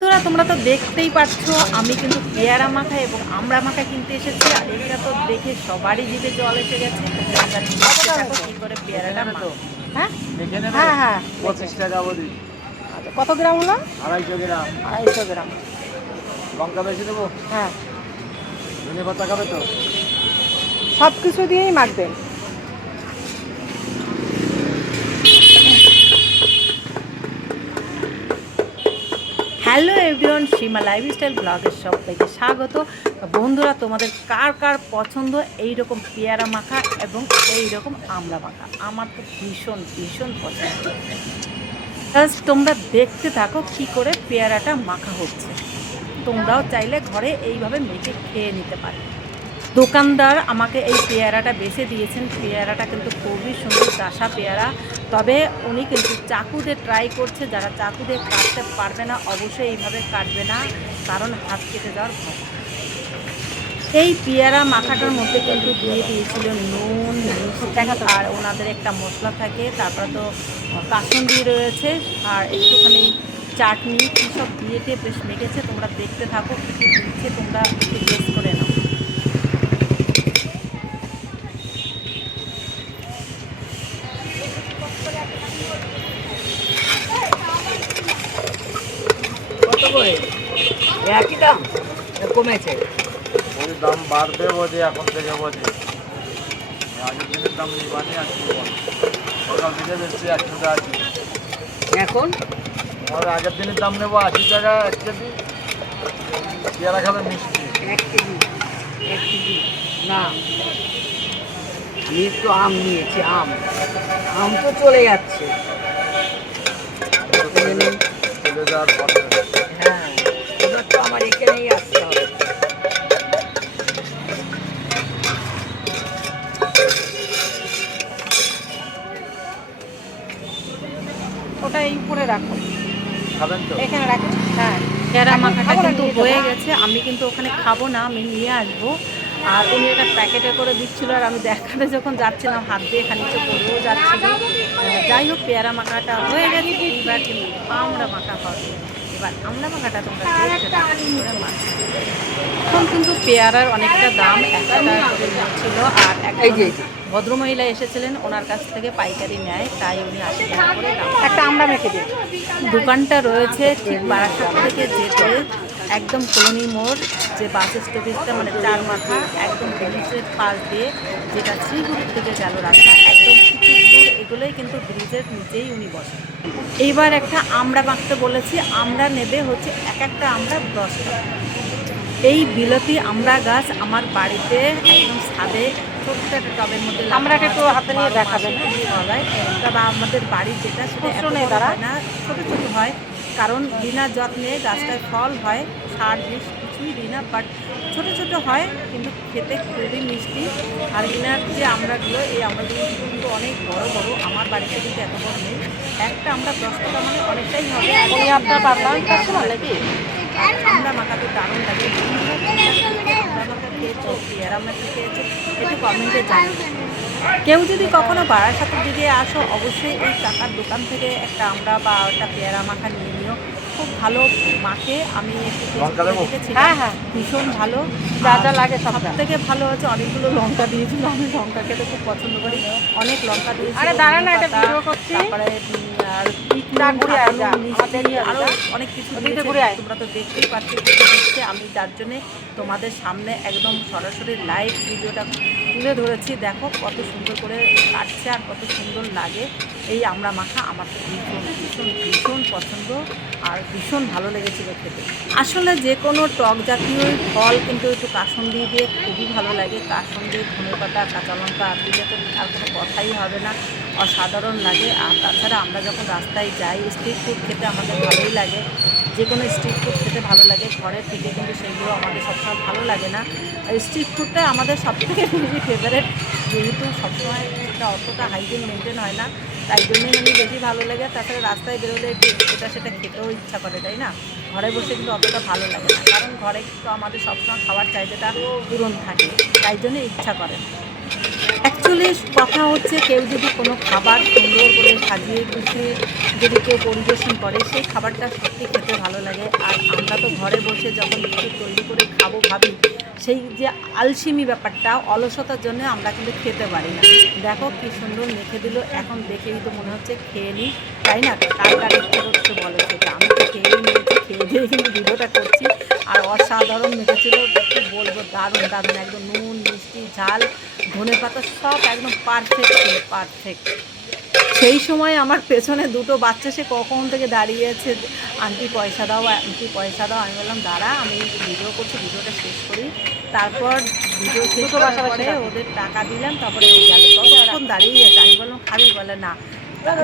তোমরা তো দেখতেই পাচ্ছ আমি কিন্তু পেয়ারা মাখা এবং আমড়া মাখা কিনতে এসেছি। আর এটা তো দেখে সবারই জিভে জল এসে গেছে। তোমরা দেখতে থাকো কি করে পেয়ারাটা মাখো। হ্যাঁ হ্যাঁ হ্যাঁ 25 টাকা বলি। আচ্ছা, কত গ্রাম হলো? 250 গ্রাম। 250 গ্রাম। লঙ্কা বেশি দেবো? হ্যাঁ, ধনে পাতা খাবে তো? সব কিছু দিয়েই মাখবেন। হ্যালো এভরিওয়ান, সীমা লাইফস্টাইল ব্লগের সবাইকে স্বাগত। বন্ধুরা, তোমাদের কার কার পছন্দ এই রকম পেয়ারা মাখা এবং এই রকম আমড়া মাখা? আমার তো ভীষণ ভীষণ পছন্দ। জাস্ট তোমরা দেখতে থাকো কি করে পেয়ারাটা মাখা হচ্ছে। তোমরাও চাইলে ঘরে এইভাবে মেখে খেয়ে নিতে পারো। দোকানদার আমাকে এই পেয়ারাটা বেছে দিয়েছেন। পেয়ারাটা কিন্তু খুবই সুন্দর চাষা পেয়ারা। তবে উনি কিন্তু চাকু দিয়ে ট্রাই করছে। যারা চাকু দিয়ে কাটতে পারবে না অবশ্যই এইভাবে কাটবে না, কারণ হাত কেটে যাওয়ার ভয়। এই পেয়ারা মাখাটার মধ্যে কিন্তু দিয়ে দিয়েছিল নুন, মিষ্টি আর ওনাদের একটা মশলা থাকে। তারপরে তো কাসুন্দি রয়েছে আর একটুখানি চাটনি, কী সব দিয়েতে বেশ মেখেছে। তোমরা দেখতে থাকো কী কী দিচ্ছে, তোমরা একটু গেস করে নাও। কত করে? একই দাম কমেছে? ওই দাম বাড়বে বোঝে, এখন থেকে বোঝে। আগের দিনের দাম নিবানি আর কি বল। সকাল থেকে বেশি 100 টাকা আছে। এখন আমার আগের দিনের দাম নেবো 80 টাকা 1 কেজি। পেয়ারা খাবে মিষ্টি। 1 কেজি 1 কেজি না, আমি একটু আম নিয়েছি। আম তো চলে যাচ্ছে। চলে যাওয়ার পরে হ্যাঁ, এবার তো আমার এখানেই আসতে হবে। ওটা এই উপরে রাখো, খাবেন তো? এখানে রাখো। হ্যাঁ, পেয়ারা মাখাটা কিন্তু হয়ে গেছে। আমি কিন্তু ওখানে খাবো না, আমি নিয়ে আসবো। আর উনি এটা প্যাকেটে করে দিচ্ছিলো আর আমি দেখাতে যখন যাচ্ছিলাম হাত দিয়ে খানিকটা পরেও যাচ্ছিল। যাই হোক, পেয়ারা মাখাটা হয়ে গেছে। এইবার কিন্তু আমড়া মাখা হবে। এবার আমড়া মাখাটা তোমরা দেখতে থাকো কি করে মাখা। এখন কিন্তু পেয়ারার অনেকটা দাম, 1 টাকা করে ছিল। আর এই যে ভদ্রমহিলা এসেছিলেন, ওনার কাছ থেকে পাইকারি নেয়, তাই উনি 80 টাকা করে দাম। একটা আমরা মেখে দিই। দোকানটা রয়েছে ঠিক বারাসাত থেকে যেতে একদম কলোনি মোড়, যে বাস স্টপেজটা মানে 4 মাথা, একদম ব্রিজের পাশ দিয়ে, যেটা শ্রীগুড়ির থেকে গেল রাস্তা, একদম কিছু দূর এগুলোই কিন্তু ব্রিজের নিচেই উনি বসেন। এইবার একটা আমড়া মাখতে বলেছি। আমড়া নেবে হচ্ছে এক একটা আমড়া 10 টাকা। এই বিলাতি আমড়া গাছ আমার বাড়িতে একদম ছাদে ছোট্ট একটা টবের মধ্যে আমড়াটা একটু হাতে নিয়ে দেখাবেন হয়। তবে আমাদের বাড়ির যেটা সেটা এত বড় হয় না, ছোট ছোট হয়। কারণ বিনা যত্নে গাছটায় ফল হয়, সার বিষ কিছুই দিই না, বাট ছোট ছোট হয় কিন্তু খেতে খুবই মিষ্টি। আর এনার যে আমড়াগুলো, এই আমড়াগুলো কিন্তু অনেক বড় বড়। আমার বাড়িতে কিন্তু এত বড় নেই। একটা আমরা 10 টাকা মানে অনেকটাই হবে। আপনার পাবলাম নাকি আমড়া মাখা তো দারুণ লাগে। আমড়া মাখা খেয়েছো, পেয়ারা মাখা খেয়েছো, একটু কমেন্টে জানাবে। কেউ যদি কখনো বারাসাতের দিকে আসো, অবশ্যই এই কাকার দোকান থেকে একটা আমড়া বা একটা পেয়ারা মাখা নিয়ে নিও। খুব ভালো মাখে। আমি একটু টেস্ট করে দেখেছি। হ্যাঁ হ্যাঁ, ভীষণ ভালো। যা যা লাগে সব থেকে ভালো হচ্ছে অনেকগুলো লঙ্কা দিয়েছিল। আমি লঙ্কা খেতে খুব পছন্দ করি। অনেক লঙ্কা দিয়েছি। তারপরে আর মিষ্টি আরও অনেক কিছু দিয়েছে। তোমরা তো দেখতেই পাচ্ছ, দেখতে আমি যার জন্যে তোমাদের সামনে একদম সরাসরি লাইভ ভিডিওটা তুলে ধরেছি। দেখো কত সুন্দর করে কাটছে আর কত সুন্দর লাগে। এই আমড়া মাখা আমার তো ভীষণ ভীষণ ভীষণ পছন্দ আর ভীষণ ভালো লেগেছিল খেতে। আসলে যে কোনো টক জাতীয় ফল কিন্তু একটু কাসুন্দি দিয়ে খুবই ভালো লাগে। কাসুন্দি, ধনেপাতা, কাঁচা লঙ্কা দিলে তো আর কোনো কথাই হবে না, অসাধারণ লাগে। আর তাছাড়া আমরা যখন রাস্তায় যাই, স্ট্রিট ফুড খেতে আমাদের ভালোই লাগে। যে কোনো স্ট্রিট ফুড খেতে ভালো লাগে। ঘরের থেকে কিন্তু সেগুলো আমাদের সবসময় ভালো লাগে না। স্ট্রিট ফুডটা আমাদের সবথেকে বেশি ফেভারেট, যেহেতু সবসময় সেটা অতটা হাইজিন মেনটেন হয় না, তাই জন্যই মানে বেশি ভালো লাগে। তাছাড়া রাস্তায় বেরোলে একটু সেটা খেতেও ইচ্ছা করে, তাই না? ঘরে বসে কিন্তু অতটা ভালো লাগে না, কারণ ঘরে তো আমাদের সবসময় খাবার চাহিদাটা পূরণ থাকে, তাই জন্য ইচ্ছা করে না। অ্যাকচুয়ালি কথা হচ্ছে কেউ যদি কোনো খাবার সুন্দর করে সাজিয়ে গুছিয়ে যদি কেউ পরিবেশন করে সেই খাবারটা সত্যি খেতে ভালো লাগে। আর আমরা তো ঘরে বসে যখন কিছু তৈরি করে খাবো ভাবি, সেই যে আলসেমি ব্যাপারটা, অলসতার জন্য আমরা কিন্তু খেতে পারি না। দেখো কি সুন্দর মেখে দিল, এখন দেখেই তো মনে হচ্ছে খেয়ে নিই, তাই না? কার কার ইচ্ছে করছে বলো সেটা। আমি তো খেয়েই নিয়েছি, খেয়ে দিয়ে কিন্তু ভিডিওটা করছি। আর অসাধারণ মেখেছিল, কি বলবো, দারুণ দারুণ, একদম নুন মিষ্টি ঝাল ধনেপাতা সব একদম পারফেক্ট ছিল, পারফেক্ট। সেই সময় আমার পেছনে দুটো বাচ্চা সে কখন থেকে দাঁড়িয়েছে, আন্টি পয়সা দাও, আন্টি পয়সা দাও। আমি বললাম দাঁড়া, আমি ভিডিও করছি, ভিডিওটা শেষ করি। তারপর ভিডিও শেষ করার পরে ওদের টাকা দিলাম, তারপরে ও গেল। ততক্ষণ দাঁড়িয়েই আছে। আমি বললাম খাবি, বলে না।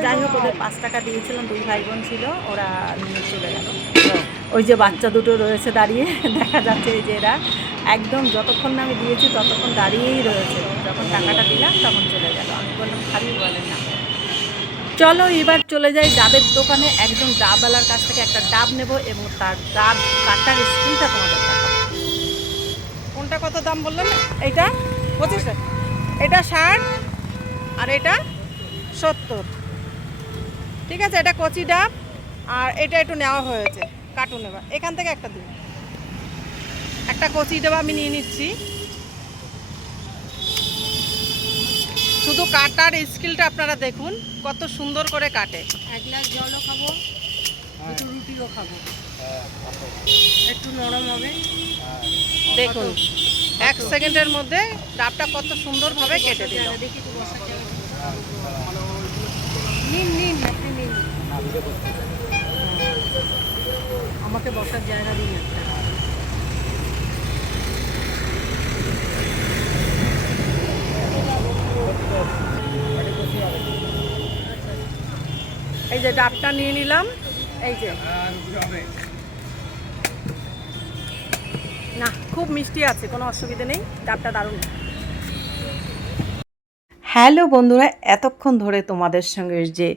যাই হোক, ওদের 5 টাকা দিয়েছিলাম, 2 ভাই বোন ছিল, ওরা নিয়ে চলে গেল। ওই যে বাচ্চা দুটো রয়েছে দাঁড়িয়ে, দেখা যাচ্ছে এই যে এরা একদম যতক্ষণ না আমি দিয়েছি ততক্ষণ দাঁড়িয়েই রয়েছে। যখন টাকাটা দিলাম তখন চলে গেল। আমি বললাম খাবি, বলে না। চলো এবার চলে যাই ডাবের দোকানে। একদম ডাবওয়ালার কাছ থেকে একটা ডাব নেব এবং তার ডাব কাটার স্কিলটা তোমাদের দেখাবো। কোনটা কত দাম বললেন? এইটা 25 টাকা, এটা 60, আর এটা 70। ঠিক আছে, এটা কচি ডাব, আর এটা একটু নেওয়া হয়েছে কার্টুন। এবার এখান থেকে একটা দিন, একটা কচি ডাব আমি নিয়ে নিচ্ছি। শুধু কাটার স্কিলটা আপনারা দেখুন, কত সুন্দর করে কাটে। এক গ্লাস জলও খাবো, একটু রুটিও খাবো, একটু নরম হবে। দেখুন 1 সেকেন্ডের মধ্যে ডাবটা কত সুন্দরভাবে কেটে দিল। দেখি একটু বসার জায়গা নিন, নিন আপনি নিন, আমাকে বসার জায়গা দিন একটা। এই যে ডাবটা নিয়ে নিলাম, এই যে না, খুব মিষ্টি আছে, কোনো অসুবিধা নেই, ডাবটা দারুণ। হ্যালো বন্ধুরা, এতক্ষণ ধরে তোমাদের সঙ্গে যে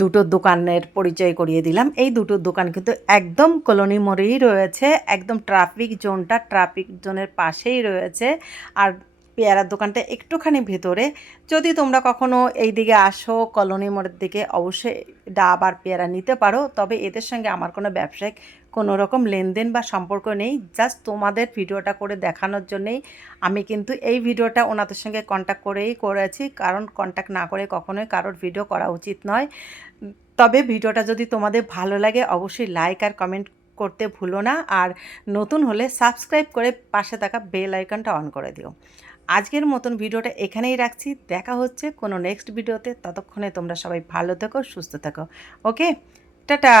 দুটো দোকানের পরিচয় করিয়ে দিলাম, এই দুটো দোকান কিন্তু একদম কলোনি মোড়েই রয়েছে, একদম ট্রাফিক জোনের পাশেই রয়েছে। আর পেয়ারার দোকানটা একটুখানি ভেতরে। যদি তোমরা কখনো এই দিকে আসো কলোনি মোড়ের দিকে, অবশ্যই ডাব আর পেয়ারা নিতে পারো। তবে এদের সঙ্গে আমার কোনো ব্যবসায়িক কোনো রকম লেনদেন বা সম্পর্ক নেই, জাস্ট তোমাদের ভিডিওটা করে দেখানোর জন্যেই আমি কিন্তু এই ভিডিওটা ওনাদের সঙ্গে কন্ট্যাক্ট করেই করেছি, কারণ কন্ট্যাক্ট না করে কখনোই কারোর ভিডিও করা উচিত নয়। তবে ভিডিওটা যদি তোমাদের ভালো লাগে অবশ্যই লাইক আর কমেন্ট করতে ভুলো না, আর নতুন হলে সাবস্ক্রাইব করে পাশে থাকা বেল আইকনটা অন করে দিও। আজকের মতন ভিডিওটা এখানেই রাখছি, দেখা হচ্ছে কোনো নেক্সট ভিডিওতে। ততক্ষণে তোমরা সবাই ভালো থেকো, সুস্থ থেকো। ওকে, টাটা।